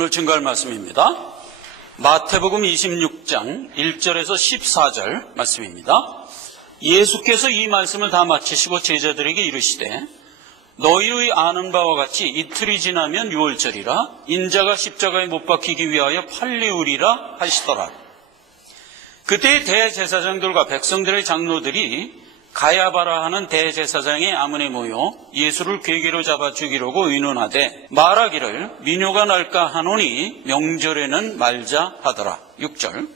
오늘 증거할 말씀입니다. 마태복음 26장 1절에서 14절 말씀입니다. 예수께서 이 말씀을 다 마치시고 제자들에게 이르시되 너희의 아는 바와 같이 이틀이 지나면 유월절이라 인자가 십자가에 못 박히기 위하여 팔리우리라 하시더라. 그때 대제사장들과 백성들의 장로들이 가야바라 하는 대제사장의 아문에 모여 예수를 궤계로 잡아 죽이려고 의논하되 말하기를 민요가 날까 하노니 명절에는 말자 하더라. 6절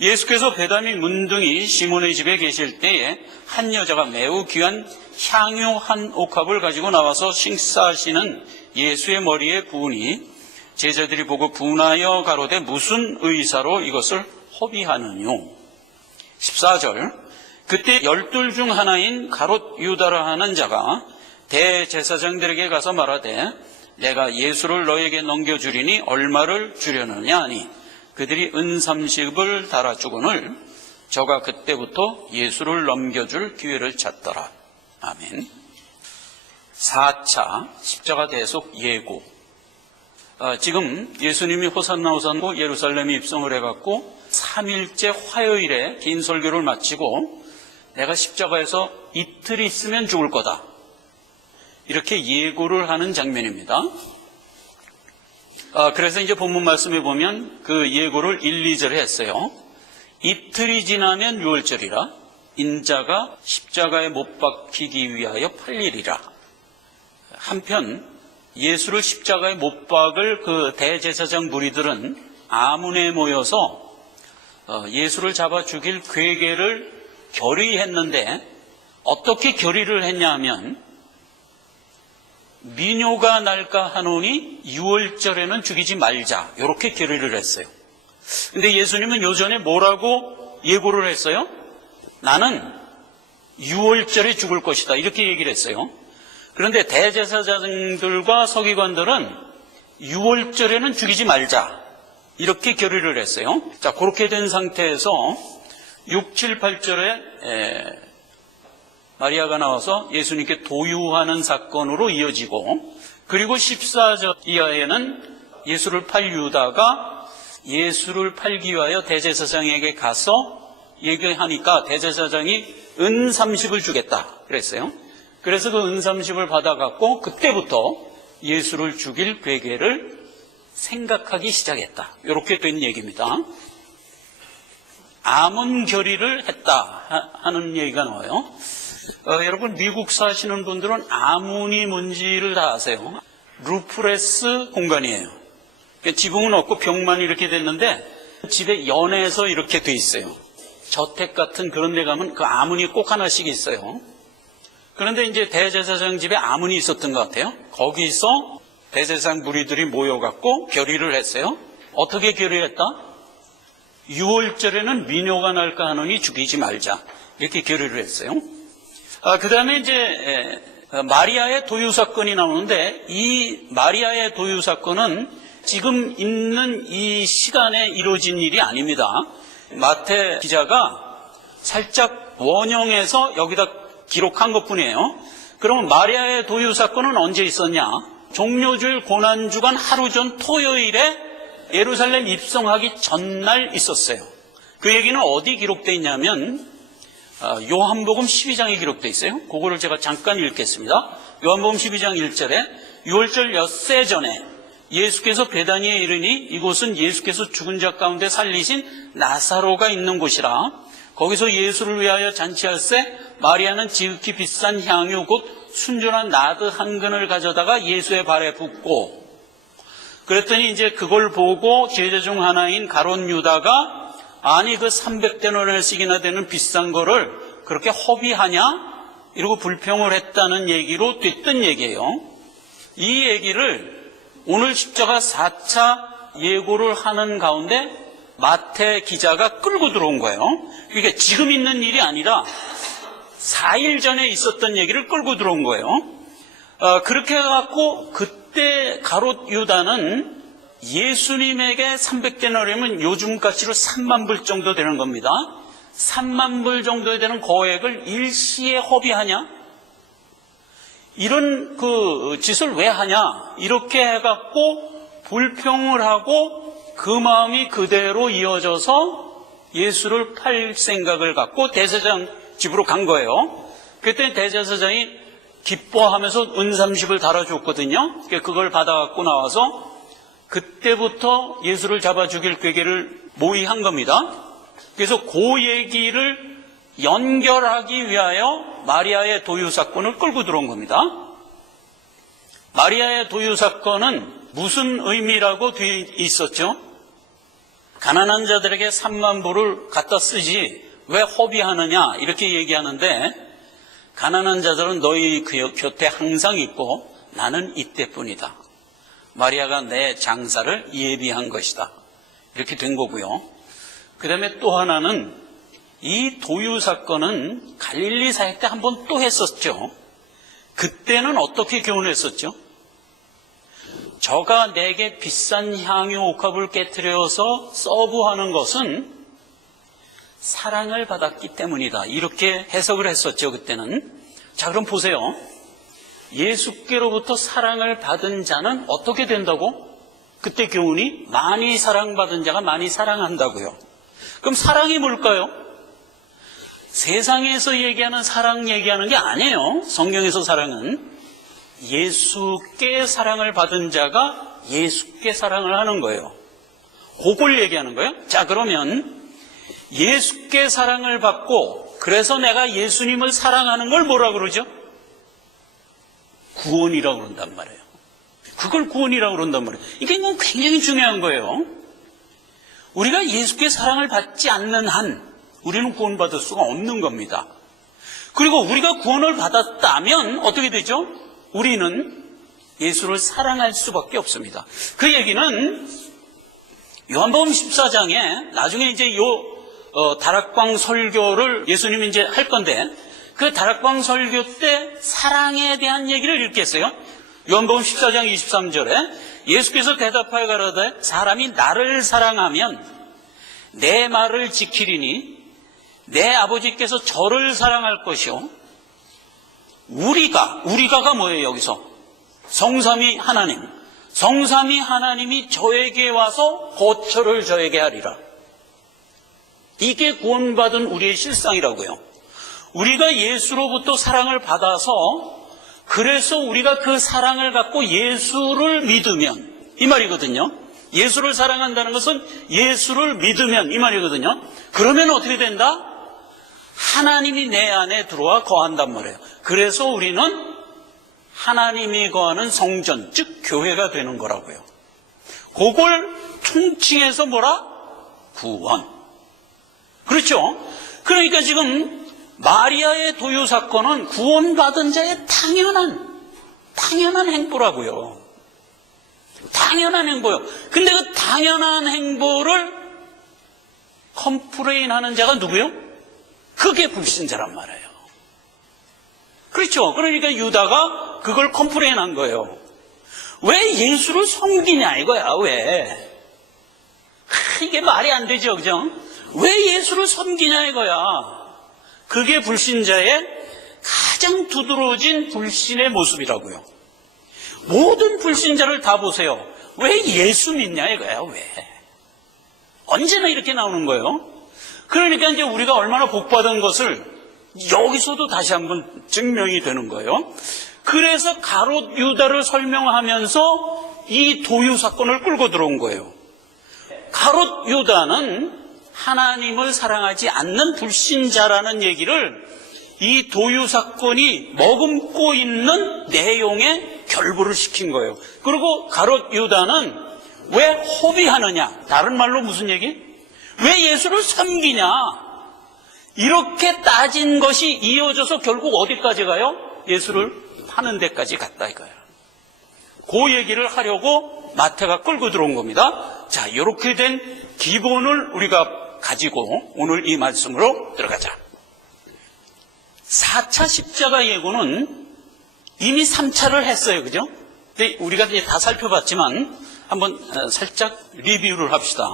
예수께서 베다니 문둥이 시몬의 집에 계실 때에 한 여자가 매우 귀한 향유 한 옥합을 가지고 나와서 식사하시는 예수의 머리에 부으니 제자들이 보고 분하여 가로되 무슨 의사로 이것을 허비하느뇨. 14절 그때 12 중 하나인 가롯 유다라 하는 자가 대제사장들에게 가서 말하되 내가 예수를 너에게 넘겨주리니 얼마를 주려느냐 하니 그들이 은 30을 달아주거늘 저가 그때부터 예수를 넘겨줄 기회를 찾더라. 아멘. 4차 십자가 대속 예고. 지금 예수님이 호산나 호산나 예루살렘에 입성을 해갖고 3일째 화요일에 긴 설교를 마치고 내가 십자가에서 이틀 있으면 죽을 거다. 이렇게 예고를 하는 장면입니다. 그래서 이제 본문 말씀에 보면 그 예고를 1, 2절에 했어요. 이틀이 지나면 유월절이라 인자가 십자가에 못 박히기 위하여 팔리리라. 한편 예수를 십자가에 못 박을 그 대제사장 무리들은 아문에 모여서 예수를 잡아 죽일 궤계를 결의했는데 어떻게 결의를 했냐 하면 민요가 날까 하노니 유월절에는 죽이지 말자 이렇게 결의를 했어요. 근데 예수님은 요전에 뭐라고 예고를 했어요? 나는 유월절에 죽을 것이다 이렇게 얘기를 했어요. 그런데 대제사장들과 서기관들은 유월절에는 죽이지 말자 이렇게 결의를 했어요. 자, 그렇게 된 상태에서 6, 7, 8절에 마리아가 나와서 예수님께 도유하는 사건으로 이어지고 그리고 14절 이하에는 예수를 팔 유다가 예수를 팔기 위하여 대제사장에게 가서 얘기하니까 대제사장이 은 30을 주겠다 그랬어요. 그래서 그 은 30을 받아갖고 그때부터 예수를 죽일 궤계를 생각하기 시작했다. 이렇게 된 얘기입니다. 아문 결의를 했다 하는 얘기가 나와요. 여러분 미국 사시는 분들은 아문이 뭔지를 다 아세요. 루프레스 공간이에요. 지붕은 없고 벽만 이렇게 됐는데 집에 연해서 이렇게 돼 있어요. 저택 같은 그런 데 가면 그 아문이 꼭 하나씩 있어요. 그런데 이제 대제사장 집에 아문이 있었던 것 같아요. 거기서 대제사장 무리들이 모여갖고 결의를 했어요. 어떻게 결의했다? 유월절에는 민요가 날까 하노니 죽이지 말자 이렇게 결의를 했어요. 그 다음에 이제 마리아의 도유 사건이 나오는데 이 마리아의 도유 사건은 지금 있는 이 시간에 이루어진 일이 아닙니다. 마태 기자가 살짝 원형해서 여기다 기록한 것뿐이에요. 그러면 마리아의 도유 사건은 언제 있었냐? 종료주일 고난주간 하루 전 토요일에 예루살렘 입성하기 전날 있었어요. 그 얘기는 어디 기록되어 있냐면 요한복음 12장에 기록되어 있어요. 그거를 제가 잠깐 읽겠습니다. 요한복음 12장 1절에 유월절 엿새 전에 예수께서 베다니에 이르니 이곳은 예수께서 죽은 자 가운데 살리신 나사로가 있는 곳이라 거기서 예수를 위하여 잔치할세 마리아는 지극히 비싼 향유 곧 순전한 나드 한 근을 가져다가 예수의 발에 붓고 그랬더니 이제 그걸 보고 제자 중 하나인 가롯 유다가 아니 그 300데나리씩이나 되는 비싼 거를 그렇게 허비하냐? 이러고 불평을 했다는 얘기로 됐던 얘기예요. 이 얘기를 오늘 십자가 4차 예고를 하는 가운데 마태 기자가 끌고 들어온 거예요. 그러니까 지금 있는 일이 아니라 4일 전에 있었던 얘기를 끌고 들어온 거예요. 그렇게 해갖고 그때 가롯 유다는 예수님에게 300데나리면 요즘 가치로 3만 불 정도 되는 겁니다. 3만 불 정도 되는 거액을 일시에 허비하냐? 이런 그 짓을 왜 하냐? 이렇게 해갖고 불평을 하고 그 마음이 그대로 이어져서 예수를 팔 생각을 갖고 대제사장 집으로 간 거예요. 그때 대제사장이 기뻐하면서 은 30을 달아줬거든요. 그걸 받아갖고 나와서 그때부터 예수를 잡아 죽일 괴계를 모의한 겁니다. 그래서 그 얘기를 연결하기 위하여 마리아의 도유 사건을 끌고 들어온 겁니다. 마리아의 도유 사건은 무슨 의미라고 뒤에 있었죠? 가난한 자들에게 3만 불을 갖다 쓰지 왜 허비하느냐 이렇게 얘기하는데, 가난한 자들은 너희 그 곁에 항상 있고 나는 이때뿐이다. 마리아가 내 장사를 예비한 것이다. 이렇게 된 거고요. 그 다음에 또 하나는 이 도유 사건은 갈릴리 사역 때 한 번 또 했었죠. 그때는 어떻게 교훈했었죠? 저가 내게 비싼 향유 옥합을 깨트려서 서브하는 것은 사랑을 받았기 때문이다. 이렇게 해석을 했었죠, 그때는. 자, 그럼 보세요. 예수께로부터 사랑을 받은 자는 어떻게 된다고? 그때 교훈이 많이 사랑받은 자가 많이 사랑한다고요. 그럼 사랑이 뭘까요? 세상에서 얘기하는 사랑 얘기하는 게 아니에요. 성경에서 사랑은 예수께 사랑을 받은 자가 예수께 사랑을 하는 거예요. 그걸 얘기하는 거예요. 자, 그러면 예수께 사랑을 받고 그래서 내가 예수님을 사랑하는 걸 뭐라 그러죠? 구원이라고 그런단 말이에요. 그걸 구원이라고 그런단 말이에요. 이게 굉장히 중요한 거예요. 우리가 예수께 사랑을 받지 않는 한 우리는 구원받을 수가 없는 겁니다. 그리고 우리가 구원을 받았다면 어떻게 되죠? 우리는 예수를 사랑할 수밖에 없습니다. 그 얘기는 요한복음 14장에 나중에 이제 다락방 설교를 예수님이 이제 할 건데, 그 다락방 설교 때 사랑에 대한 얘기를 읽겠어요. 요한복음 14장 23절에 예수께서 대답하여 가로되 사람이 나를 사랑하면 내 말을 지키리니 내 아버지께서 저를 사랑할 것이요. 우리가가 뭐예요 여기서? 성삼위 하나님. 성삼위 하나님이 저에게 와서 거처를 저에게 하리라. 이게 구원받은 우리의 실상이라고요. 우리가 예수로부터 사랑을 받아서 그래서 우리가 그 사랑을 갖고 예수를 믿으면 이 말이거든요. 예수를 사랑한다는 것은 예수를 믿으면 이 말이거든요. 그러면 어떻게 된다? 하나님이 내 안에 들어와 거한단 말이에요. 그래서 우리는 하나님이 거하는 성전, 즉 교회가 되는 거라고요. 그걸 총칭해서 뭐라? 구원. 그렇죠? 그러니까 지금 마리아의 도유 사건은 구원받은 자의 당연한 행보라고요. 당연한 행보요. 근데 그 당연한 행보를 컴플레인 하는 자가 누구요? 그게 불신자란 말이에요. 그렇죠? 그러니까 유다가 그걸 컴플레인 한 거예요. 왜 예수를 섬기냐 이거야, 왜? 이게 말이 안 되죠, 그죠? 왜 예수를 섬기냐 이거야. 그게 불신자의 가장 두드러진 불신의 모습이라고요. 모든 불신자를 다 보세요. 왜 예수 믿냐 이거야, 왜? 언제나 이렇게 나오는 거예요. 그러니까 이제 우리가 얼마나 복받은 것을 여기서도 다시 한번 증명이 되는 거예요. 그래서 가롯 유다를 설명하면서 이 도유 사건을 끌고 들어온 거예요. 가롯 유다는 하나님을 사랑하지 않는 불신자라는 얘기를 이 도유 사건이 머금고 있는 내용에 결부를 시킨 거예요. 그리고 가롯 유다는 왜 허비하느냐? 다른 말로 무슨 얘기? 왜 예수를 섬기냐? 이렇게 따진 것이 이어져서 결국 어디까지 가요? 예수를 파는 데까지 갔다 이거예요. 그 얘기를 하려고 마태가 끌고 들어온 겁니다. 자, 이렇게 된 기본을 우리가 가지고 오늘 이 말씀으로 들어가자. 4차 십자가 예고는 이미 3차를 했어요. 그죠? 근데 우리가 이제 다 살펴봤지만 한번 살짝 리뷰를 합시다.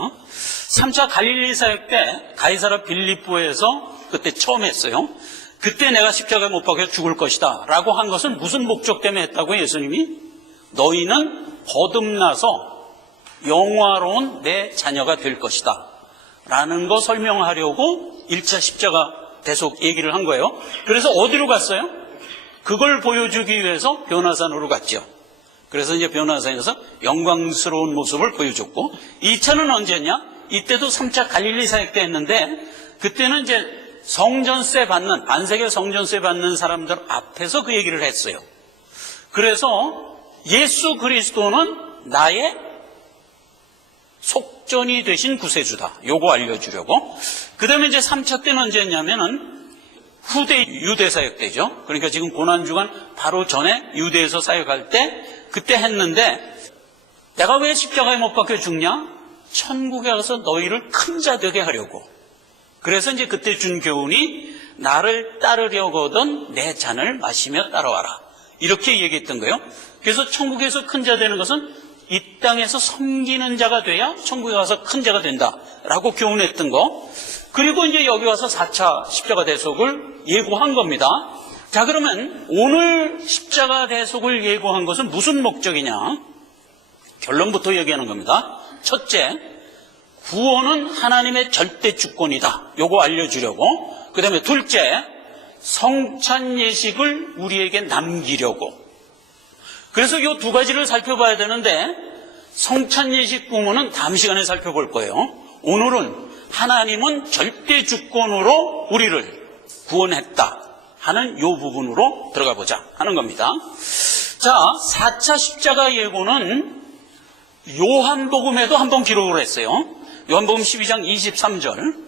3차 갈릴리 사역 때 가이사랴 빌립보에서 그때 처음 했어요. 그때 내가 십자가에 못 박혀 죽을 것이다 라고 한 것은 무슨 목적 때문에 했다고 예수님이? 너희는 거듭나서 영화로운 내 자녀가 될 것이다 라는 거 설명하려고 1차 십자가 대속 얘기를 한 거예요. 그래서 어디로 갔어요? 그걸 보여주기 위해서 변화산으로 갔죠. 그래서 이제 변화산에서 영광스러운 모습을 보여줬고, 2차는 언제냐? 이때도 3차 갈릴리 사역 때 했는데, 그때는 이제 성전세 받는, 안색의 성전세 받는 사람들 앞에서 그 얘기를 했어요. 그래서 예수 그리스도는 나의 속전이 되신 구세주다. 요거 알려주려고. 그 다음에 이제 3차 때는 언제 했냐면은 후대 유대 사역 때죠. 그러니까 지금 고난주간 바로 전에 유대에서 사역할 때 그때 했는데, 내가 왜 십자가에 못 박혀 죽냐? 천국에 가서 너희를 큰 자 되게 하려고. 그래서 이제 그때 준 교훈이 나를 따르려거든 내 잔을 마시며 따라와라. 이렇게 얘기했던 거예요. 그래서 천국에서 큰 자 되는 것은 이 땅에서 섬기는 자가 돼야 천국에 가서 큰 자가 된다라고 교훈했던 거. 그리고 이제 여기 와서 4차 십자가 대속을 예고한 겁니다. 자, 그러면 오늘 십자가 대속을 예고한 것은 무슨 목적이냐? 결론부터 얘기하는 겁니다. 첫째, 구원은 하나님의 절대 주권이다. 요거 알려주려고. 그 다음에 둘째, 성찬 예식을 우리에게 남기려고. 그래서 이 두 가지를 살펴봐야 되는데, 성찬 예식 부분은 다음 시간에 살펴볼 거예요. 오늘은 하나님은 절대 주권으로 우리를 구원했다 하는 이 부분으로 들어가 보자 하는 겁니다. 자, 4차 십자가 예고는 요한복음에도 한번 기록을 했어요. 요한복음 12장 23절.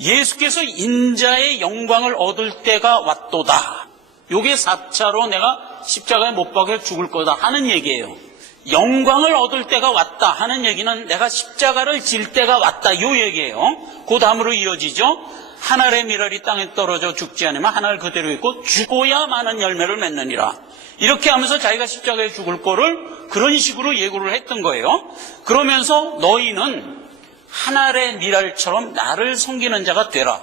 예수께서 인자의 영광을 얻을 때가 왔도다. 요게 4차로 내가 십자가에 못 박혀 죽을 거다 하는 얘기예요. 영광을 얻을 때가 왔다 하는 얘기는 내가 십자가를 질 때가 왔다 요 얘기예요. 그 다음으로 이어지죠. 한 알의 밀알이 땅에 떨어져 죽지 않으면 한 알 그대로 있고 죽어야 많은 열매를 맺느니라. 이렇게 하면서 자기가 십자가에 죽을 거를 그런 식으로 예고를 했던 거예요. 그러면서 너희는 한 알의 밀알처럼 나를 섬기는 자가 되라.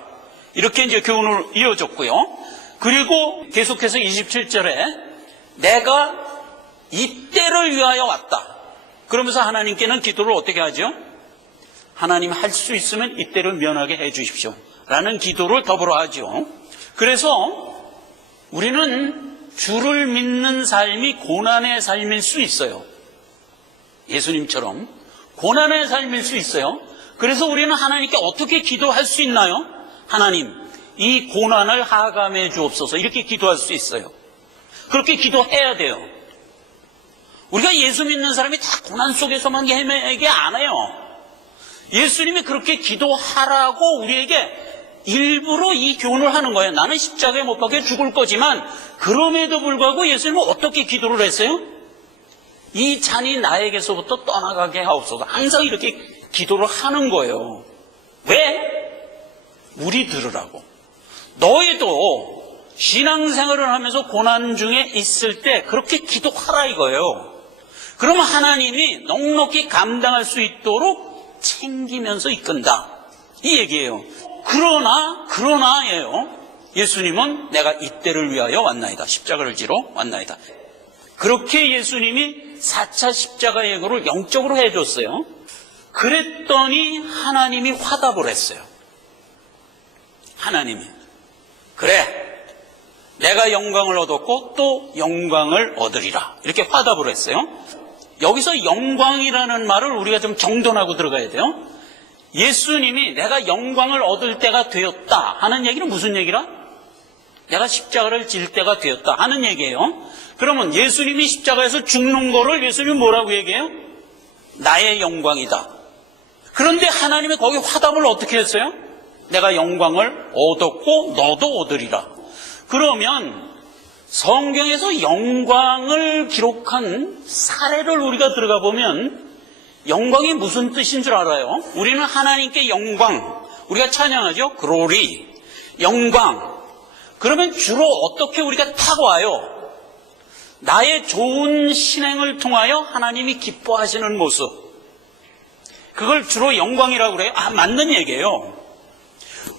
이렇게 이제 교훈을 이어줬고요. 그리고 계속해서 27절에 내가 이때를 위하여 왔다. 그러면서 하나님께는 기도를 어떻게 하죠? 하나님 할 수 있으면 이때를 면하게 해 주십시오 라는 기도를 더불어 하죠. 그래서 우리는 주를 믿는 삶이 고난의 삶일 수 있어요. 예수님처럼 고난의 삶일 수 있어요. 그래서 우리는 하나님께 어떻게 기도할 수 있나요? 하나님, 이 고난을 하감해 주옵소서. 이렇게 기도할 수 있어요. 그렇게 기도해야 돼요. 우리가 예수 믿는 사람이 다 고난 속에서만 헤매게 안 해요. 예수님이 그렇게 기도하라고 우리에게 일부러 이 교훈을 하는 거예요. 나는 십자가에 못 박혀 죽을 거지만 그럼에도 불구하고 예수님은 어떻게 기도를 했어요? 이 잔이 나에게서부터 떠나가게 하옵소서. 항상 이렇게 기도를 하는 거예요. 왜? 우리 들으라고. 너희도 신앙생활을 하면서 고난 중에 있을 때 그렇게 기도하라 이거예요. 그러면 하나님이 넉넉히 감당할 수 있도록 챙기면서 이끈다. 이 얘기예요. 그러나예요. 예수님은 내가 이때를 위하여 왔나이다. 십자가를 지러 왔나이다. 그렇게 예수님이 4차 십자가 예고를 영적으로 해줬어요. 그랬더니 하나님이 화답을 했어요. 하나님이 그래, 내가 영광을 얻었고 또 영광을 얻으리라. 이렇게 화답을 했어요. 여기서 영광이라는 말을 우리가 좀 정돈하고 들어가야 돼요. 예수님이 내가 영광을 얻을 때가 되었다 하는 얘기는 무슨 얘기라? 내가 십자가를 질 때가 되었다 하는 얘기예요. 그러면 예수님이 십자가에서 죽는 거를 예수님이 뭐라고 얘기해요? 나의 영광이다. 그런데 하나님이 거기 화답을 어떻게 했어요? 내가 영광을 얻었고 너도 얻으리라. 그러면 성경에서 영광을 기록한 사례를 우리가 들어가 보면 영광이 무슨 뜻인 줄 알아요? 우리는 하나님께 영광, 우리가 찬양하죠? glory, 영광. 그러면 주로 어떻게 우리가 타고 와요? 나의 좋은 신행을 통하여 하나님이 기뻐하시는 모습. 그걸 주로 영광이라고 그래요. 맞는 얘기예요.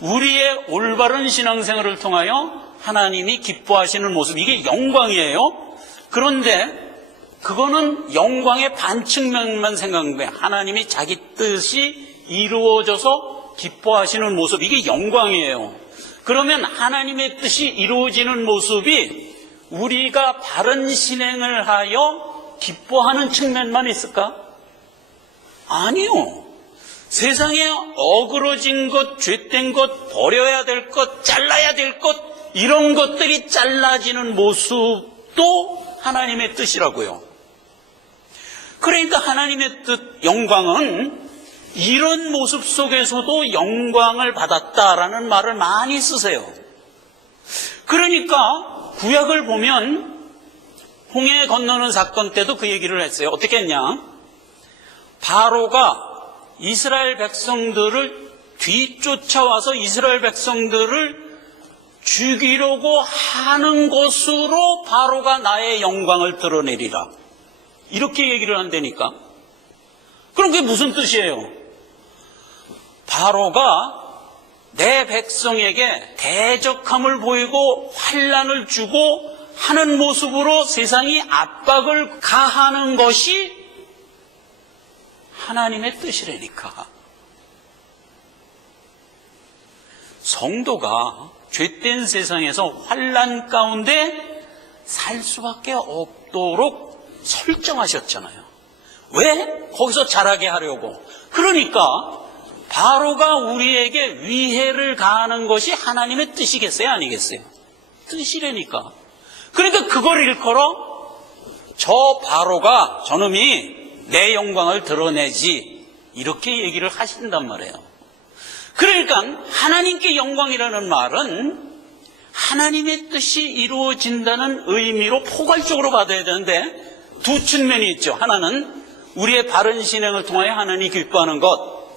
우리의 올바른 신앙생활을 통하여 하나님이 기뻐하시는 모습, 이게 영광이에요. 그런데 그거는 영광의 반측면만 생각하는 거예요. 하나님이 자기 뜻이 이루어져서 기뻐하시는 모습, 이게 영광이에요. 그러면 하나님의 뜻이 이루어지는 모습이 우리가 바른 신행을 하여 기뻐하는 측면만 있을까? 아니요. 세상에 어그러진 것, 죄된 것, 버려야 될 것, 잘라야 될 것, 이런 것들이 잘라지는 모습도 하나님의 뜻이라고요. 그러니까 하나님의 뜻, 영광은 이런 모습 속에서도 영광을 받았다라는 말을 많이 쓰세요. 그러니까 구약을 보면 홍해 건너는 사건 때도 그 얘기를 했어요. 어떻게 했냐? 바로가 이스라엘 백성들을 뒤쫓아와서 이스라엘 백성들을 죽이려고 하는 것으로 바로가 나의 영광을 드러내리라. 이렇게 얘기를 한다니까. 그럼 그게 무슨 뜻이에요? 바로가 내 백성에게 대적함을 보이고 환난을 주고 하는 모습으로 세상이 압박을 가하는 것이 하나님의 뜻이라니까. 성도가 죄된 세상에서 환난 가운데 살 수밖에 없도록 설정하셨잖아요. 왜? 거기서 자라게 하려고. 그러니까 바로가 우리에게 위해를 가하는 것이 하나님의 뜻이겠어요? 아니겠어요? 뜻이라니까. 그러니까 그걸 일컬어 저 바로가 저놈이 내 영광을 드러내지, 이렇게 얘기를 하신단 말이에요. 그러니까 하나님께 영광이라는 말은 하나님의 뜻이 이루어진다는 의미로 포괄적으로 받아야 되는데 두 측면이 있죠. 하나는 우리의 바른 신행을 통하여 하나님이 기뻐하는 것,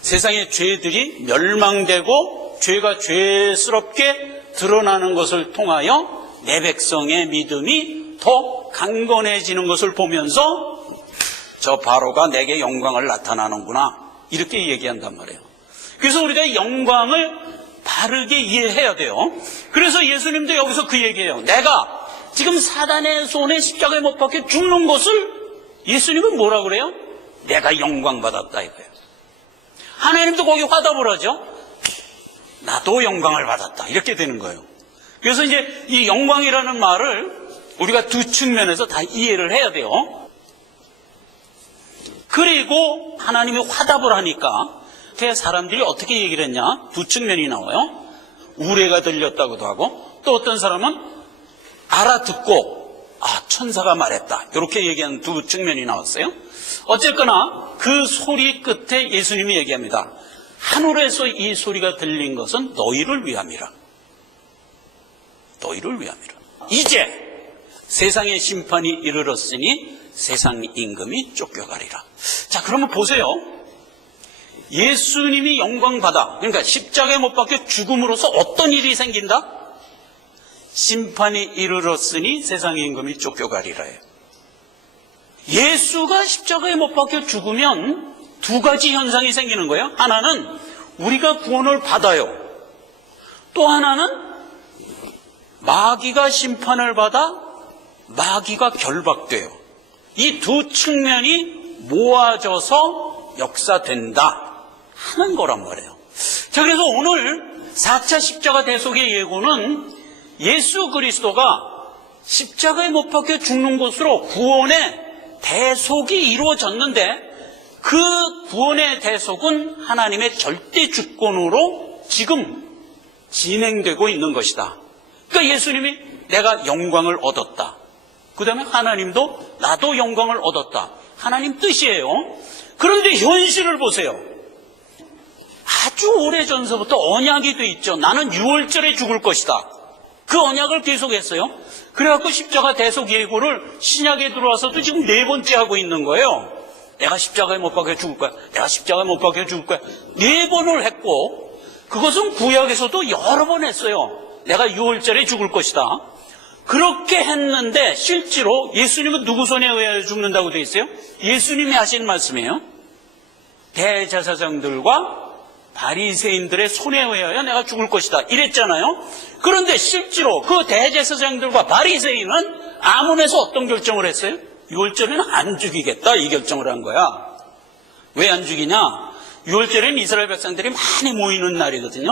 세상의 죄들이 멸망되고 죄가 죄스럽게 드러나는 것을 통하여 내 백성의 믿음이 더 강건해지는 것을 보면서 저 바로가 내게 영광을 나타나는구나, 이렇게 얘기한단 말이에요. 그래서 우리가 영광을 바르게 이해해야 돼요. 그래서 예수님도 여기서 그 얘기해요. 내가 지금 사단의 손에 십자가에 못 박혀 죽는 것을 예수님은 뭐라 그래요? 내가 영광 받았다 이거예요. 하나님도 거기 화답을 하죠. 나도 영광을 받았다, 이렇게 되는 거예요. 그래서 이제 이 영광이라는 말을 우리가 두 측면에서 다 이해를 해야 돼요. 그리고 하나님이 화답을 하니까 사람들이 어떻게 얘기를 했냐? 두 측면이 나와요. 우레가 들렸다고도 하고, 또 어떤 사람은 알아듣고 천사가 말했다, 이렇게 얘기하는 두 측면이 나왔어요. 어쨌거나 그 소리 끝에 예수님이 얘기합니다. 하늘에서 이 소리가 들린 것은 너희를 위함이라. 너희를 위함이라. 이제 세상의 심판이 이르렀으니 세상 임금이 쫓겨가리라. 자, 그러면 보세요. 예수님이 영광 받아, 그러니까 십자가에 못 박혀 죽음으로써 어떤 일이 생긴다? 심판이 이르렀으니 세상의 임금이 쫓겨가리라예요. 예수가 십자가에 못 박혀 죽으면 두 가지 현상이 생기는 거예요. 하나는 우리가 구원을 받아요. 또 하나는 마귀가 심판을 받아 마귀가 결박돼요. 이 두 측면이 모아져서 역사된다 하는 거란 말이에요. 자, 그래서 오늘 4차 십자가 대속의 예고는 예수 그리스도가 십자가에 못 박혀 죽는 것으로 구원의 대속이 이루어졌는데, 그 구원의 대속은 하나님의 절대 주권으로 지금 진행되고 있는 것이다. 그러니까 예수님이 내가 영광을 얻었다, 그 다음에 하나님도 나도 영광을 얻었다, 하나님 뜻이에요. 그런데 현실을 보세요. 아주 오래전서부터 언약이 돼 있죠. 나는 6월절에 죽을 것이다. 그 언약을 계속했어요. 그래갖고 십자가 대속 예고를 신약에 들어와서도 지금 4번째 하고 있는 거예요. 내가 십자가에 못 박혀 죽을 거야, 내가 십자가에 못 박혀 죽을 거야, 4번을 했고, 그것은 구약에서도 여러 번 했어요. 내가 6월절에 죽을 것이다. 그렇게 했는데 실제로 예수님은 누구 손에 의하여 죽는다고 되어 있어요? 예수님이 하신 말씀이에요. 대제사장들과 바리새인들의 손에 의하여 내가 죽을 것이다, 이랬잖아요. 그런데 실제로 그 대제사장들과 바리새인은 아문에서 어떤 결정을 했어요? 6월절에는 안 죽이겠다 이 결정을 한 거야. 왜 안 죽이냐? 6월절에는 이스라엘 백성들이 많이 모이는 날이거든요.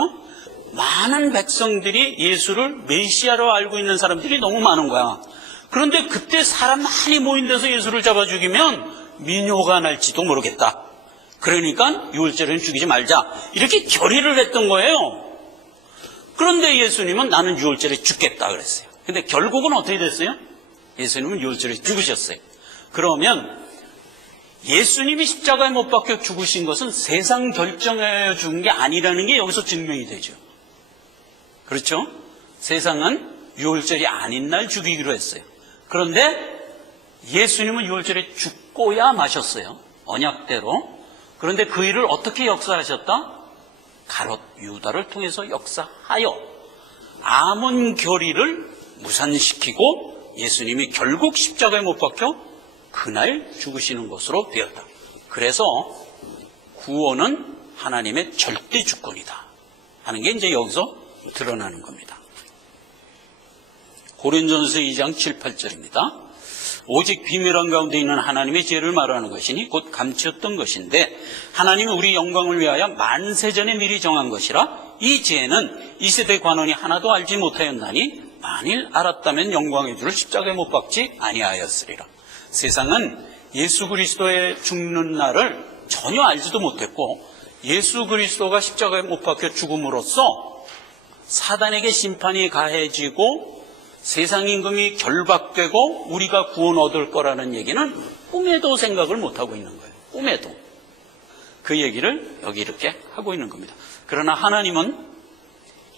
많은 백성들이 예수를 메시아로 알고 있는 사람들이 너무 많은 거야. 그런데 그때 사람 많이 모인 데서 예수를 잡아 죽이면 민요가 날지도 모르겠다. 그러니까 6월절에는 죽이지 말자. 이렇게 결의를 했던 거예요. 그런데 예수님은 나는 6월절에 죽겠다 그랬어요. 근데 결국은 어떻게 됐어요? 예수님은 6월절에 죽으셨어요. 그러면 예수님이 십자가에 못 박혀 죽으신 것은 세상 결정하여 죽은 게 아니라는 게 여기서 증명이 되죠. 그렇죠? 세상은 6월절이 아닌 날 죽이기로 했어요. 그런데 예수님은 6월절에 죽고야 마셨어요. 언약대로. 그런데 그 일을 어떻게 역사하셨다? 가롯 유다를 통해서 역사하여 아몬 결의를 무산시키고 예수님이 결국 십자가에 못 박혀 그날 죽으시는 것으로 되었다. 그래서 구원은 하나님의 절대 주권이다 하는 게 이제 여기서 드러나는 겁니다. 고린도전서 2장 7, 8절입니다. 오직 비밀한 가운데 있는 하나님의 지혜를 말하는 것이니 곧 감추었던 것인데 하나님이 우리 영광을 위하여 만세전에 미리 정한 것이라 이 지혜는 이 세대 관원이 하나도 알지 못하였나니 만일 알았다면 영광의 주를 십자가에 못 박지 아니하였으리라. 세상은 예수 그리스도의 죽는 날을 전혀 알지도 못했고 예수 그리스도가 십자가에 못 박혀 죽음으로써 사단에게 심판이 가해지고 세상 임금이 결박되고 우리가 구원 얻을 거라는 얘기는 꿈에도 생각을 못하고 있는 거예요. 꿈에도. 그 얘기를 여기 이렇게 하고 있는 겁니다. 그러나 하나님은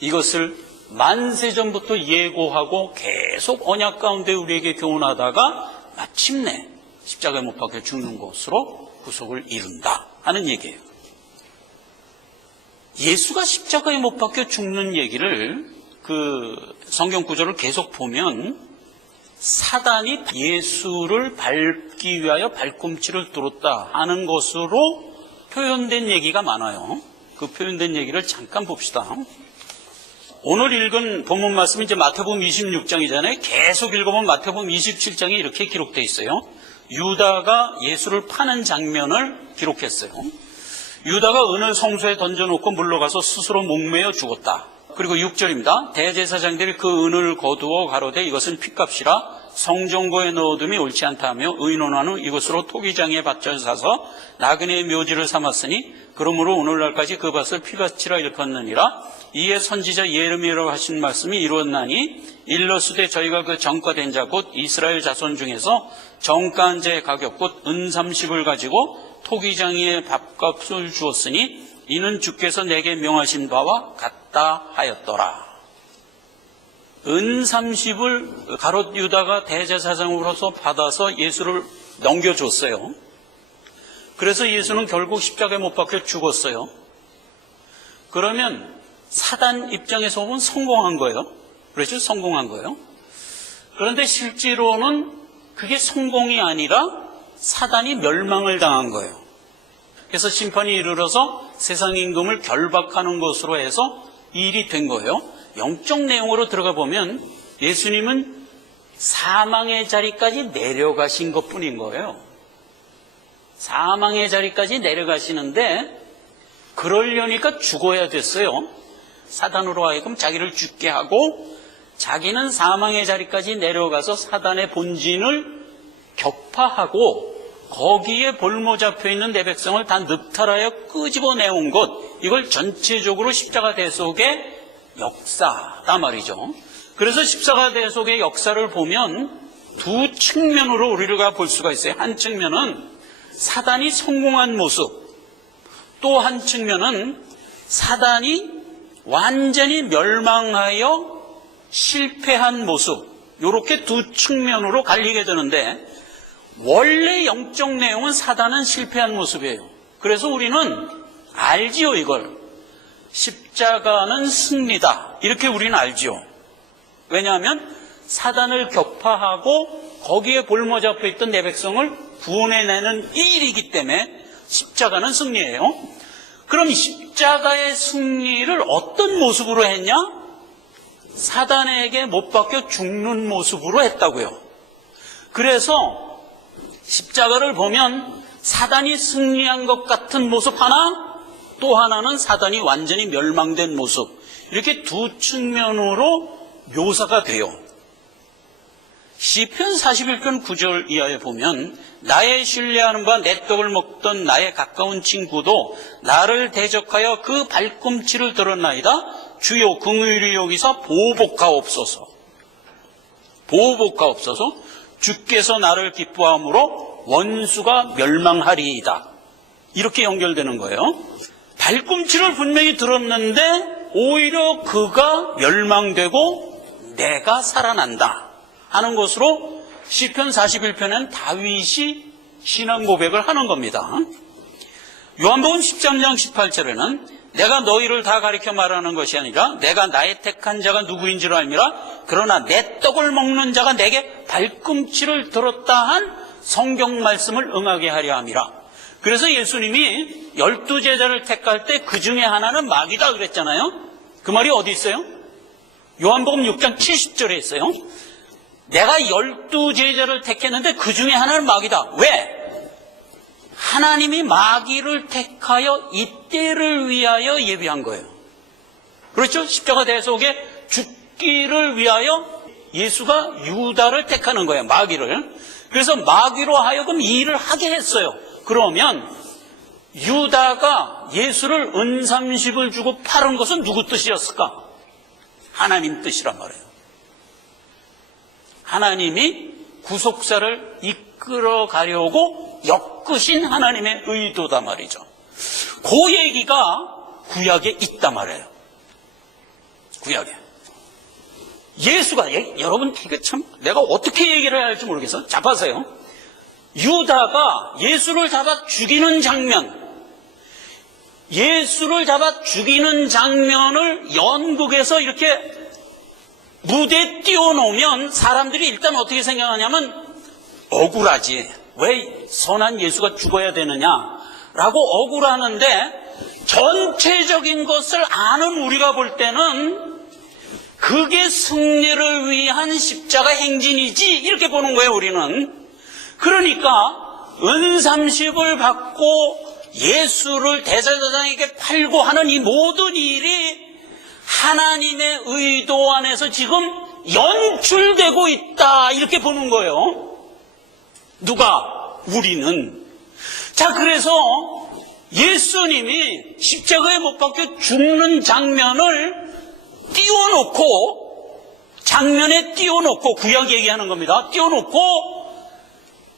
이것을 만세전부터 예고하고 계속 언약 가운데 우리에게 교훈하다가 마침내 십자가에 못 박혀 죽는 것으로 구속을 이룬다 하는 얘기예요. 예수가 십자가에 못 박혀 죽는 얘기를 그 성경 구절을 계속 보면 사단이 예수를 밟기 위하여 발꿈치를 뚫었다 하는 것으로 표현된 얘기가 많아요. 그 표현된 얘기를 잠깐 봅시다. 오늘 읽은 본문 말씀이 이제 마태복음 26장이잖아요. 계속 읽어보면 마태복음 27장에 이렇게 기록되어 있어요. 유다가 예수를 파는 장면을 기록했어요. 유다가 은을 성소에 던져놓고 물러가서 스스로 목매어 죽었다. 그리고 6절입니다. 대제사장들이 그 은을 거두어 가로되 이것은 핏값이라 성전고에 넣어둠이 옳지 않다 하며 의논한 후 이것으로 토기장에 밭을 사서 나그네의 묘지를 삼았으니 그러므로 오늘날까지 그 밭을 피밭이라 일컫느니라. 이에 선지자 예레미야로 하신 말씀이 이루었나니 일러스되 저희가 그 정가된 자 곧 이스라엘 자손 중에서 정가한 자의 가격 곧 은 30을 가지고 토기장에 밥값을 주었으니 이는 주께서 내게 명하신 바와 같다 하였더라. 은 30을 가롯 유다가 대제사장으로서 받아서 예수를 넘겨줬어요. 그래서 예수는 결국 십자가에 못 박혀 죽었어요. 그러면 사단 입장에서 보면 성공한 거예요. 그렇죠? 성공한 거예요. 그런데 실제로는 그게 성공이 아니라 사단이 멸망을 당한 거예요. 그래서 심판이 이르러서 세상 임금을 결박하는 것으로 해서 이 일이 된 거예요. 영적 내용으로 들어가 보면 예수님은 사망의 자리까지 내려가신 것뿐인 거예요. 사망의 자리까지 내려가시는데 그러려니까 죽어야 됐어요. 사단으로 하여금 자기를 죽게 하고 자기는 사망의 자리까지 내려가서 사단의 본진을 격파하고 거기에 볼모 잡혀있는 내 백성을 다 늑탈하여 끄집어내온 것, 이걸 전체적으로 십자가 대속의 역사다 말이죠. 그래서 십자가 대속의 역사를 보면 두 측면으로 우리가 볼 수가 있어요. 한 측면은 사단이 성공한 모습, 또 한 측면은 사단이 완전히 멸망하여 실패한 모습, 이렇게 두 측면으로 갈리게 되는데 원래 영적 내용은 사단은 실패한 모습이에요. 그래서 우리는 알지요, 이걸. 십자가는 승리다. 이렇게 우리는 알지요. 왜냐하면 사단을 격파하고 거기에 볼모 잡혀 있던 내 백성을 구원해내는 이 일이기 때문에 십자가는 승리예요. 그럼 십자가의 승리를 어떤 모습으로 했냐? 사단에게 못 박혀 죽는 모습으로 했다고요. 그래서 십자가를 보면 사단이 승리한 것 같은 모습 하나, 또 하나는 사단이 완전히 멸망된 모습, 이렇게 두 측면으로 묘사가 돼요. 시편 41편 9절 이하에 보면 나의 신뢰하는 바 내 떡을 먹던 나의 가까운 친구도 나를 대적하여 그 발꿈치를 들었나이다. 주여 긍휼히 여기사 보복하옵소서. 보복하옵소서. 주께서 나를 기뻐함으로 원수가 멸망하리이다. 이렇게 연결되는 거예요. 발꿈치를 분명히 들었는데 오히려 그가 멸망되고 내가 살아난다 하는 것으로 시편 41편은 다윗이 신앙 고백을 하는 겁니다. 요한복음 13장 18절에는 내가 너희를 다 가리켜 말하는 것이 아니라 내가 나의 택한 자가 누구인 줄 알미라. 그러나 내 떡을 먹는 자가 내게 발꿈치를 들었다 한 성경 말씀을 응하게 하려 함이라. 그래서 예수님이 12제자를 택할 때 그 중에 하나는 마귀다 그랬잖아요. 그 말이 어디 있어요? 요한복음 6장 70절에 있어요. 내가 12제자를 택했는데 그 중에 하나는 마귀다. 왜? 하나님이 마귀를 택하여 이때를 위하여 예비한 거예요. 그렇죠? 십자가 대속에 죽기를 위하여 예수가 유다를 택하는 거예요. 마귀를. 그래서 마귀로 하여금 이 일을 하게 했어요. 그러면 유다가 예수를 은삼십을 주고 팔은 것은 누구 뜻이었을까? 하나님 뜻이란 말이에요. 하나님이 구속사를 이끌어 가려고 엮으신 하나님의 의도다 말이죠. 그 얘기가 구약에 있단 말이에요. 구약에. 예수가, 여러분, 이거 참, 내가 어떻게 얘기를 해야 할지 모르겠어. 자, 봐세요. 유다가 예수를 잡아 죽이는 장면, 예수를 잡아 죽이는 장면을 연극에서 이렇게 무대에 띄워놓으면 사람들이 일단 어떻게 생각하냐면 억울하지. 왜 선한 예수가 죽어야 되느냐라고 억울하는데 전체적인 것을 아는 우리가 볼 때는 그게 승리를 위한 십자가 행진이지 이렇게 보는 거예요. 우리는. 그러니까 은삼십을 받고 예수를 대제사장에게 팔고 하는 이 모든 일이 하나님의 의도 안에서 지금 연출되고 있다 이렇게 보는 거예요. 누가? 우리는. 자, 그래서 예수님이 십자가에 못 박혀 죽는 장면을 띄워놓고, 장면에 띄워놓고, 구약 얘기하는 겁니다. 띄워놓고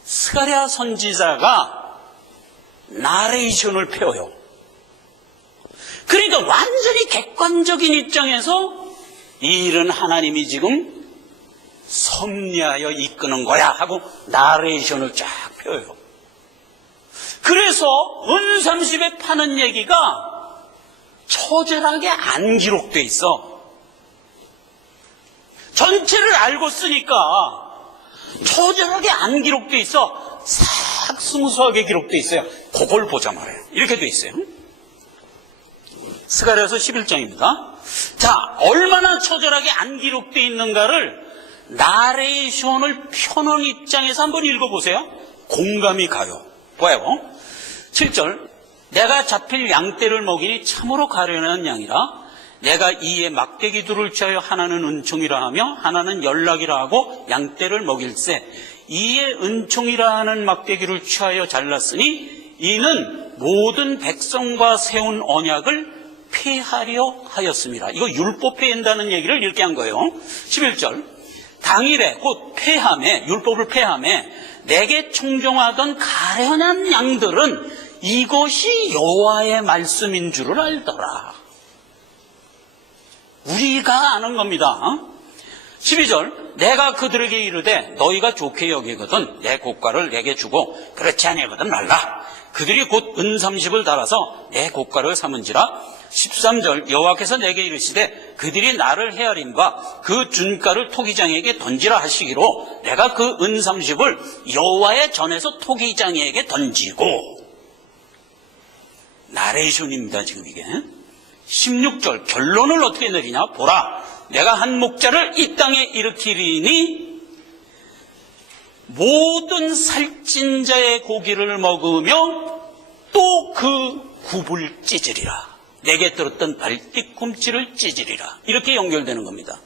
스가랴 선지자가 나레이션을 펴요. 그러니까 완전히 객관적인 입장에서 이 일은 하나님이 지금 섭리하여 이끄는 거야 하고 나레이션을 쫙 펴요. 그래서 은삼십에 파는 얘기가 처절하게 안 기록돼 있어. 전체를 알고 쓰니까 처절하게 안 기록돼 있어. 싹 스무스하게 기록돼 있어요. 그걸 보자 말이에요. 이렇게 돼 있어요. 스가랴서 11장입니다. 자, 얼마나 처절하게 안 기록돼 있는가를 나레이션을 펴놓은 입장에서 한번 읽어보세요. 공감이 가요. 봐요. 7절. 내가 잡힐 양떼를 먹이니 참으로 가련한 양이라. 내가 이에 막대기 둘을 취하여 하나는 은총이라 하며 하나는 연락이라 하고 양떼를 먹일세. 이에 은총이라 하는 막대기를 취하여 잘랐으니 이는 모든 백성과 세운 언약을 폐하려 하였습니다. 이거 율법 폐한다는 얘기를 이렇게 한 거예요. 11절. 당일에 곧 폐함에, 율법을 폐함에 내게 청종하던 가련한 양들은 이것이 여호와의 말씀인 줄을 알더라. 우리가 아는 겁니다. 12절. 내가 그들에게 이르되 너희가 좋게 여기거든 내 고가를 내게 주고 그렇지 아니하거든 말라. 그들이 곧 은삼십을 달아서 내 고가를 삼은지라. 13절. 여호와께서 내게 이르시되 그들이 나를 헤아린 바 그 준가를 토기장에게 던지라 하시기로 내가 그 은삼십을 여호와의 전에서 토기장에게 던지고. 나레이션입니다 지금 이게. 16절. 결론을 어떻게 내리냐. 보라 내가 한 목자를 이 땅에 일으키리니 모든 살찐 자의 고기를 먹으며 또 그 굽을 찢으리라. 내게 들었던 발뒤꿈치를 찢으리라. 이렇게 연결되는 겁니다.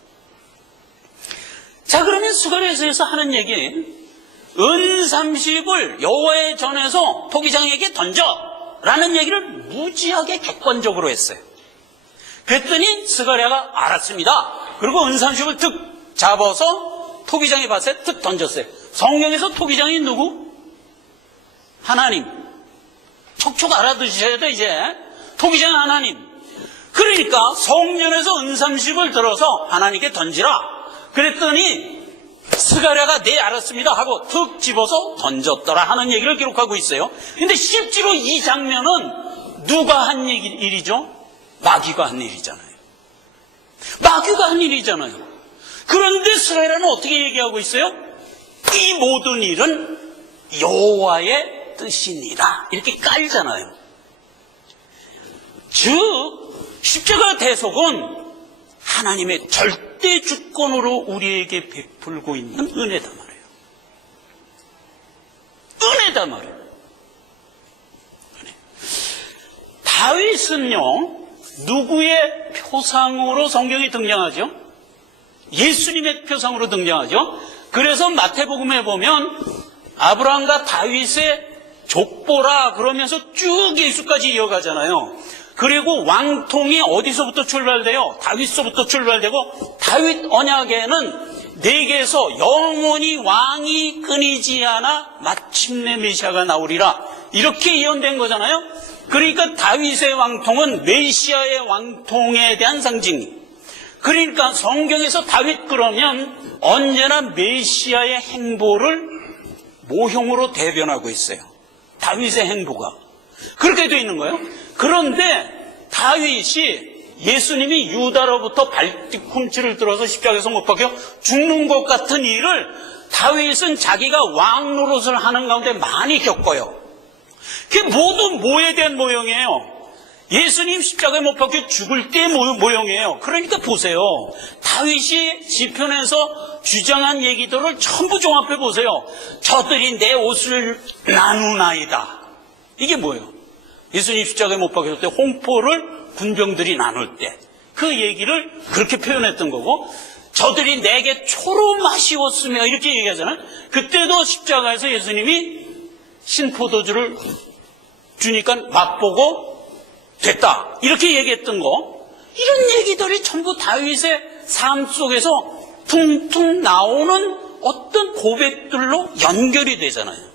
자, 그러면 스가랴서에서 하는 얘기, 은 30을 여호와의 전에서 토기장에게 던져라는 얘기를 무지하게 객관적으로 했어요. 그랬더니 스가랴가 알았습니다. 그리고 은 30을 툭 잡아서 토기장의 밭에 툭 던졌어요. 성경에서 토기장이 누구? 하나님. 촉촉 알아두셔야 돼, 이제. 토기장 하나님. 그러니까 성전에서 은 30을 들어서 하나님께 던지라. 그랬더니 스가랴가 네 알았습니다 하고 툭 집어서 던졌더라 하는 얘기를 기록하고 있어요. 근데 실제로 이 장면은 누가 한 일이죠? 마귀가 한 일이잖아요. 마귀가 한 일이잖아요. 그런데 스가랴는 어떻게 얘기하고 있어요? 이 모든 일은 여호와의 뜻이니라. 이렇게 깔잖아요. 즉 십자가 대속은 하나님의 절대 주권으로 우리에게 베풀고 있는 은혜다 말이에요. 은혜다 말이에요. 은혜. 다윗은요, 누구의 표상으로 성경에 등장하죠? 예수님의 표상으로 등장하죠. 그래서 마태복음에 보면 아브라함과 다윗의 족보라 그러면서 쭉 예수까지 이어가잖아요. 그리고 왕통이 어디서부터 출발돼요? 다윗서부터 출발되고, 다윗 언약에는 내게서 영원히 왕이 끊이지 않아 마침내 메시아가 나오리라, 이렇게 예언된 거잖아요. 그러니까 다윗의 왕통은 메시아의 왕통에 대한 상징이. 그러니까 성경에서 다윗 그러면 언제나 메시아의 행보를 모형으로 대변하고 있어요. 다윗의 행보가 그렇게 되어 있는 거예요. 그런데 다윗이 예수님이 유다로부터 발뒤꿈치를 들어서 십자가에서 못 박혀 죽는 것 같은 일을 다윗은 자기가 왕 노릇을 하는 가운데 많이 겪어요. 그게 모두 뭐에 대한 모형이에요? 예수님 십자가에 못 박혀 죽을 때 모형이에요. 그러니까 보세요. 다윗이 시편에서 주장한 얘기들을 전부 종합해 보세요. 저들이 내 옷을 나누나이다. 이게 뭐예요? 예수님 십자가에 못 박혔을 때 홍포를 군병들이 나눌 때 그 얘기를 그렇게 표현했던 거고, 저들이 내게 초로 마시웠으며 이렇게 얘기하잖아요. 그때도 십자가에서 예수님이 신포도주를 주니까 맛보고 됐다 이렇게 얘기했던 거, 이런 얘기들이 전부 다윗의 삶 속에서 퉁퉁 나오는 어떤 고백들로 연결이 되잖아요.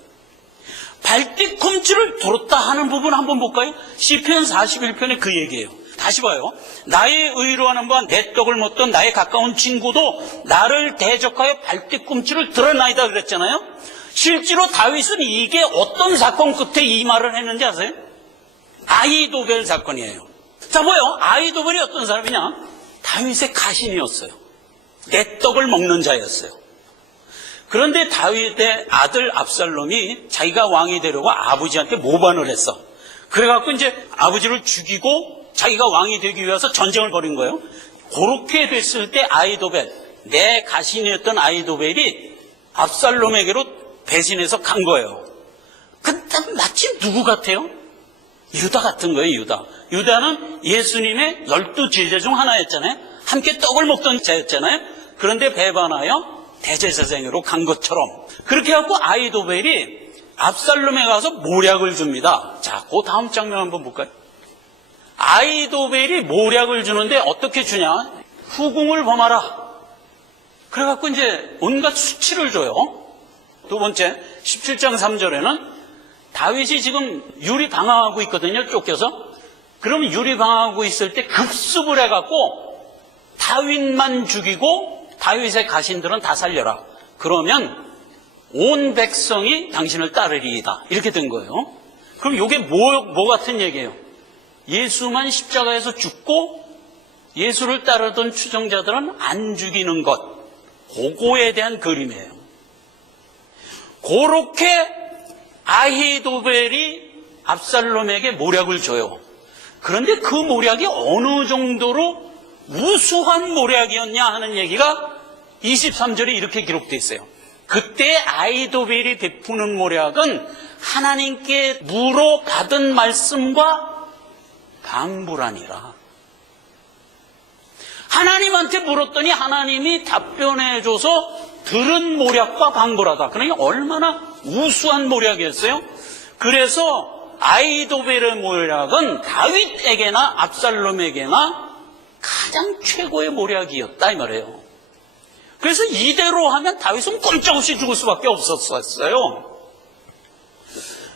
발뒤꿈치를 들었다 하는 부분 한번 볼까요? 시편 41편에 그 얘기예요. 다시 봐요. 나의 의로 하는 바 내 떡을 먹던 나의 가까운 친구도 나를 대적하여 발뒤꿈치를 들어나이다 그랬잖아요. 실제로 다윗은 이게 어떤 사건 끝에 이 말을 했는지 아세요? 아히도벨 사건이에요. 자, 뭐예요? 아히도벨이 어떤 사람이냐? 다윗의 가신이었어요. 내 떡을 먹는 자였어요. 그런데 다윗의 아들 압살롬이 자기가 왕이 되려고 아버지한테 모반을 했어. 그래갖고 이제 아버지를 죽이고 자기가 왕이 되기 위해서 전쟁을 벌인 거예요. 그렇게 됐을 때 아히도벨, 내 가신이었던 아히도벨이 압살롬에게로 배신해서 간 거예요. 근데 마침 누구 같아요? 유다 같은 거예요, 유다. 유다는 예수님의 12제자 중 하나였잖아요. 함께 떡을 먹던 자였잖아요. 그런데 배반하여 대제사장으로 간 것처럼. 그렇게 해갖고 아히도벨이 압살롬에 가서 모략을 줍니다. 자, 그 다음 장면 한번 볼까요? 아히도벨이 모략을 주는데 어떻게 주냐? 후궁을 범하라. 그래갖고 이제 온갖 수치를 줘요. 두 번째, 17장 3절에는 다윗이 지금 유리방황하고 있거든요, 쫓겨서. 그러면 유리방황하고 있을 때 급습을 해갖고 다윗만 죽이고 다윗의 가신들은 다 살려라. 그러면 온 백성이 당신을 따르리이다. 이렇게 된 거예요. 그럼 이게 뭐 같은 얘기예요? 예수만 십자가에서 죽고 예수를 따르던 추종자들은 안 죽이는 것, 그거에 대한 그림이에요. 그렇게 아히도벨이 압살롬에게 모략을 줘요. 그런데 그 모략이 어느 정도로 우수한 모략이었냐 하는 얘기가 23절에 이렇게 기록되어 있어요. 그때 아히도벨이 베푸는 모략은 하나님께 물어 받은 말씀과 방불하니라. 하나님한테 물었더니 하나님이 답변해줘서 들은 모략과 방불하다. 그러니 얼마나 우수한 모략이었어요. 그래서 아히도벨의 모략은 다윗에게나 압살롬에게나 가장 최고의 모략이었다 이 말이에요. 그래서 이대로 하면 다윗은 꼼짝없이 죽을 수밖에 없었어요.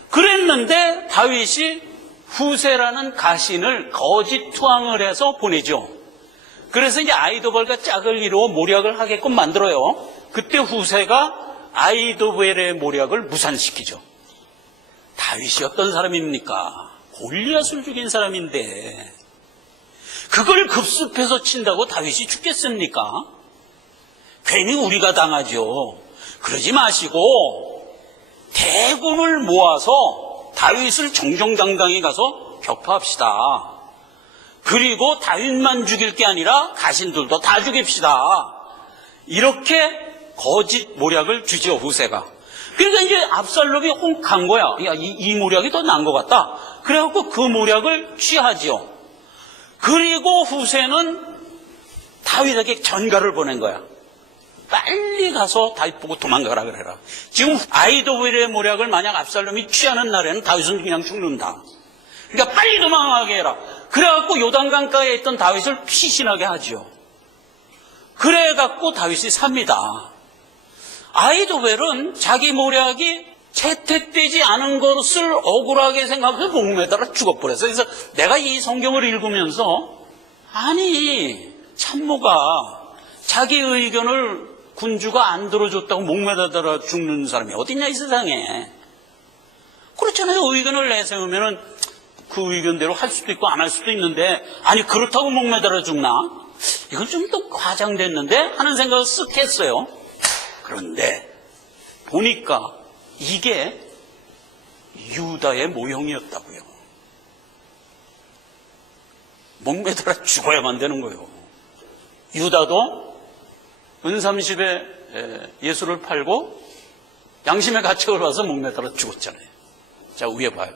그랬는데 다윗이 후세라는 가신을 거짓 투항을 해서 보내죠. 그래서 이제 아히도벨과 짝을 이루어 모략을 하게끔 만들어요. 그때 후세가 아히도벨의 모략을 무산시키죠. 다윗이 어떤 사람입니까? 골리앗을 죽인 사람인데 그걸 급습해서 친다고 다윗이 죽겠습니까? 괜히 우리가 당하죠. 그러지 마시고 대군을 모아서 다윗을 정정당당히 가서 격파합시다. 그리고 다윗만 죽일 게 아니라 가신들도 다 죽입시다. 이렇게 거짓 모략을 주죠, 후세가. 그러니까 이제 압살롬이 혹한 거야. 야, 이 모략이 더 나은 것 같다. 그래갖고 그 모략을 취하지요. 그리고 후세는 다윗에게 전가를 보낸 거야. 빨리 가서 다윗 보고 도망가라 그래라. 지금 아히도벨의 모략을 만약 압살롬이 취하는 날에는 다윗은 그냥 죽는다. 그러니까 빨리 도망가게 해라. 그래갖고 요단강가에 있던 다윗을 피신하게 하죠. 그래갖고 다윗이 삽니다. 아히도벨은 자기 모략이 채택되지 않은 것을 억울하게 생각해서 목매달아 죽어버렸어요. 그래서 내가 이 성경을 읽으면서 아니 참모가 자기 의견을 군주가 안 들어줬다고 목매달아 죽는 사람이 어딨냐 이 세상에. 그렇잖아요. 의견을 내세우면은 그 의견대로 할 수도 있고 안 할 수도 있는데 아니 그렇다고 목매달아 죽나? 이건 좀 더 과장됐는데 하는 생각을 쓱 했어요. 그런데 보니까 이게 유다의 모형이었다고요. 목매달아 죽어야만 되는 거예요. 유다도 은30에 예수를 팔고 양심의 가책을 와서 목매달아 죽었잖아요. 자, 위에 봐요.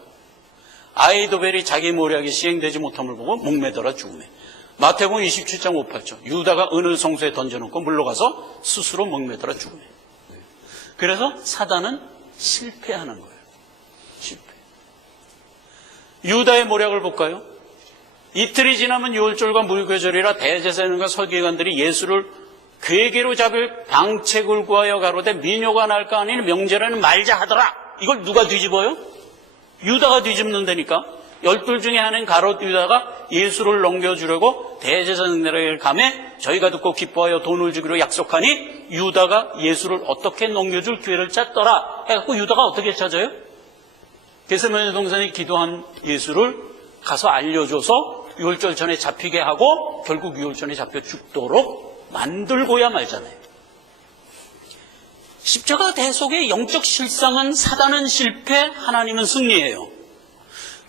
아히도벨이 자기 모략이 시행되지 못함을 보고 목매달아 죽음에. 마태복음 27장 58절. 유다가 은을 성소에 던져놓고 물러가서 스스로 목매달아 죽음에. 그래서 사단은 실패하는 거예요. 실패. 유다의 모략을 볼까요? 이틀이 지나면 유월절과 무교절이라 대제사장과 서기관들이 예수를 괴계로 잡을 방책을 구하여 가로되 민요가 날까 아니니 명절에는 말자 하더라. 이걸 누가 뒤집어요? 유다가 뒤집는다니까. 12 중에 하나인 가롯 유다가 예수를 넘겨주려고 대제사장들에게 가매 저희가 듣고 기뻐하여 돈을 주기로 약속하니 유다가 예수를 어떻게 넘겨줄 기회를 찾더라 해갖고 유다가 어떻게 찾아요? 게세마네 동산에 기도한 예수를 가서 알려줘서 유월절 전에 잡히게 하고 결국 유월 전에 잡혀 죽도록 만들고야 말잖아요. 십자가 대속의 영적 실상은 사단은 실패, 하나님은 승리예요.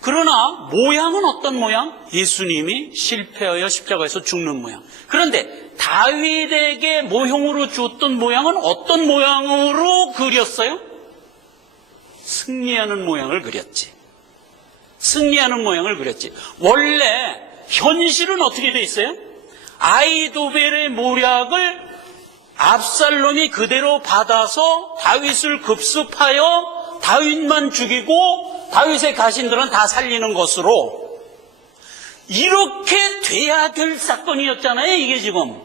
그러나 모양은 어떤 모양? 예수님이 실패하여 십자가에서 죽는 모양. 그런데 다윗에게 모형으로 주었던 모양은 어떤 모양으로 그렸어요? 승리하는 모양을 그렸지. 승리하는 모양을 그렸지. 원래 현실은 어떻게 돼 있어요? 아히도벨의 모략을 압살롬이 그대로 받아서 다윗을 급습하여 다윗만 죽이고 다윗의 가신들은 다 살리는 것으로 이렇게 돼야 될 사건이었잖아요, 이게 지금.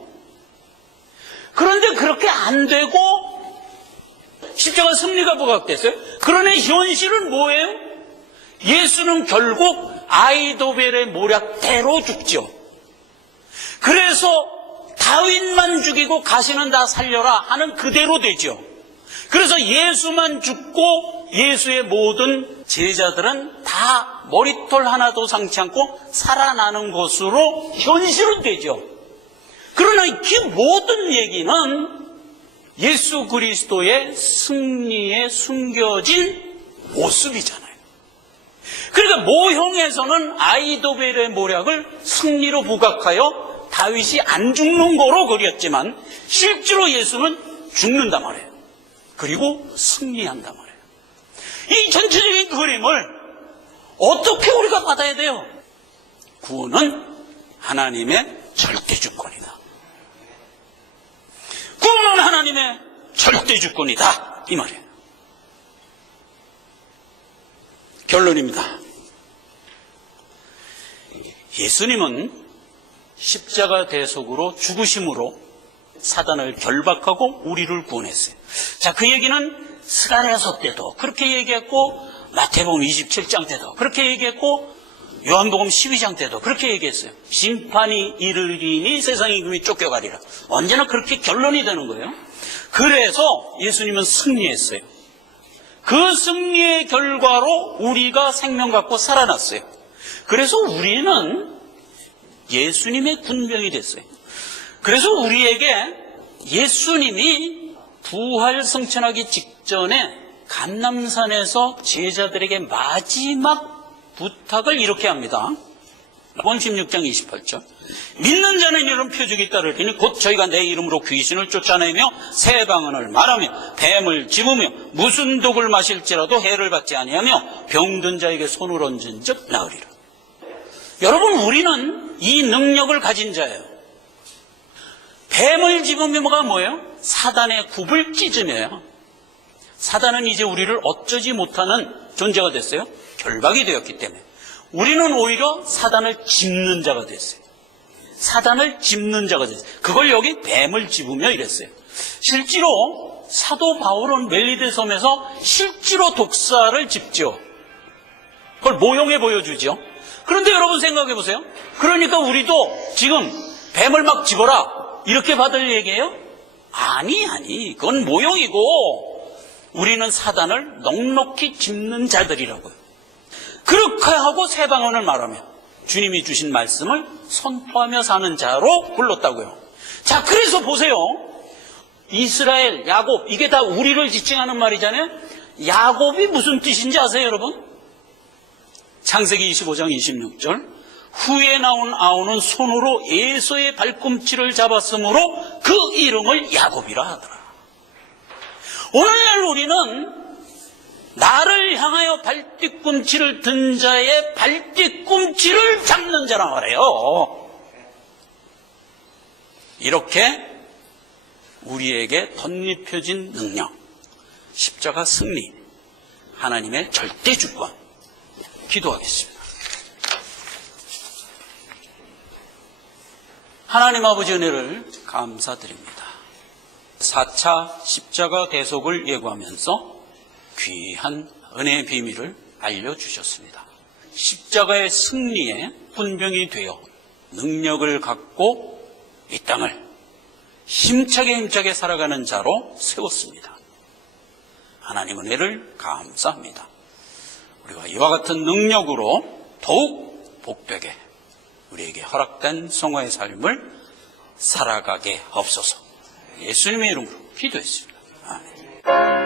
그런데 그렇게 안 되고 십자가 승리가 부각됐어요. 그러나 현실은 뭐예요? 예수는 결국 아히도벨의 모략대로 죽죠. 그래서 다윗만 죽이고 가시는 다 살려라 하는 그대로 되죠. 그래서 예수만 죽고 예수의 모든 제자들은 다 머리털 하나도 상치 않고 살아나는 것으로 현실은 되죠. 그러나 이 모든 얘기는 예수 그리스도의 승리에 숨겨진 모습이잖아요. 그러니까 모형에서는 아히도벨의 모략을 승리로 부각하여 다윗이 안 죽는 거로 그렸지만 실제로 예수는 죽는단 말이에요. 그리고 승리한단 말이에요. 이 전체적인 그림을 어떻게 우리가 받아야 돼요? 구원은 하나님의 절대 주권이다. 구원은 하나님의 절대 주권이다. 이 말이에요. 결론입니다. 예수님은 십자가 대속으로 죽으심으로 사단을 결박하고 우리를 구원했어요. 자, 그 얘기는 스가랴서 때도 그렇게 얘기했고, 마태복음 27장 때도 그렇게 얘기했고, 요한복음 12장 때도 그렇게 얘기했어요. 심판이 이르리니 세상의 이름이 쫓겨가리라. 언제나 그렇게 결론이 되는 거예요. 그래서 예수님은 승리했어요. 그 승리의 결과로 우리가 생명 갖고 살아났어요. 그래서 우리는 예수님의 군병이 됐어요. 그래서 우리에게 예수님이 부활 승천하기 직전에 감람산에서 제자들에게 마지막 부탁을 이렇게 합니다. 마태복음 16장 28절. 믿는 자는 이런 표적이 따르리니 곧 저희가 내 이름으로 귀신을 쫓아내며 새 방언을 말하며 뱀을 집으며 무슨 독을 마실지라도 해를 받지 아니하며 병든 자에게 손을 얹은 즉 나으리라. 여러분, 우리는 이 능력을 가진 자예요. 뱀을 집으며가 뭐예요? 사단의 굽을 찢으며요. 사단은 이제 우리를 어쩌지 못하는 존재가 됐어요. 결박이 되었기 때문에. 우리는 오히려 사단을 짚는 자가 됐어요. 사단을 짚는 자가 됐어요. 그걸 여기 뱀을 집으며 이랬어요. 실제로 사도 바울은 멜리데 섬에서 실제로 독사를 짚죠. 그걸 모형해 보여주죠. 그런데 여러분 생각해 보세요. 그러니까 우리도 지금 뱀을 막 집어라 이렇게 받을 얘기예요? 아니, 그건 모형이고 우리는 사단을 넉넉히 짚는 자들이라고요. 그렇게 하고 새 방언을 말하며 주님이 주신 말씀을 선포하며 사는 자로 불렀다고요. 자, 그래서 보세요. 이스라엘, 야곱, 이게 다 우리를 지칭하는 말이잖아요. 야곱이 무슨 뜻인지 아세요, 여러분? 창세기 25장 26절. 후에 나온 아우는 손으로 에서의 발꿈치를 잡았으므로 그 이름을 야곱이라 하더라. 오늘날 우리는 나를 향하여 발뒤꿈치를 든 자의 발뒤꿈치를 잡는 자라 말해요. 이렇게 우리에게 덧입혀진 능력, 십자가 승리, 하나님의 절대 주권. 기도하겠습니다. 하나님 아버지 은혜를 감사드립니다. 4차 십자가 대속을 예고하면서 귀한 은혜의 비밀을 알려주셨습니다. 십자가의 승리에 군병이 되어 능력을 갖고 이 땅을 힘차게 살아가는 자로 세웠습니다. 하나님 은혜를 감사합니다. 우리가 이와 같은 능력으로 더욱 복되게 우리에게 허락된 성화의 삶을 살아가게 하옵소서. 예수님의 이름으로 기도했습니다. 아멘.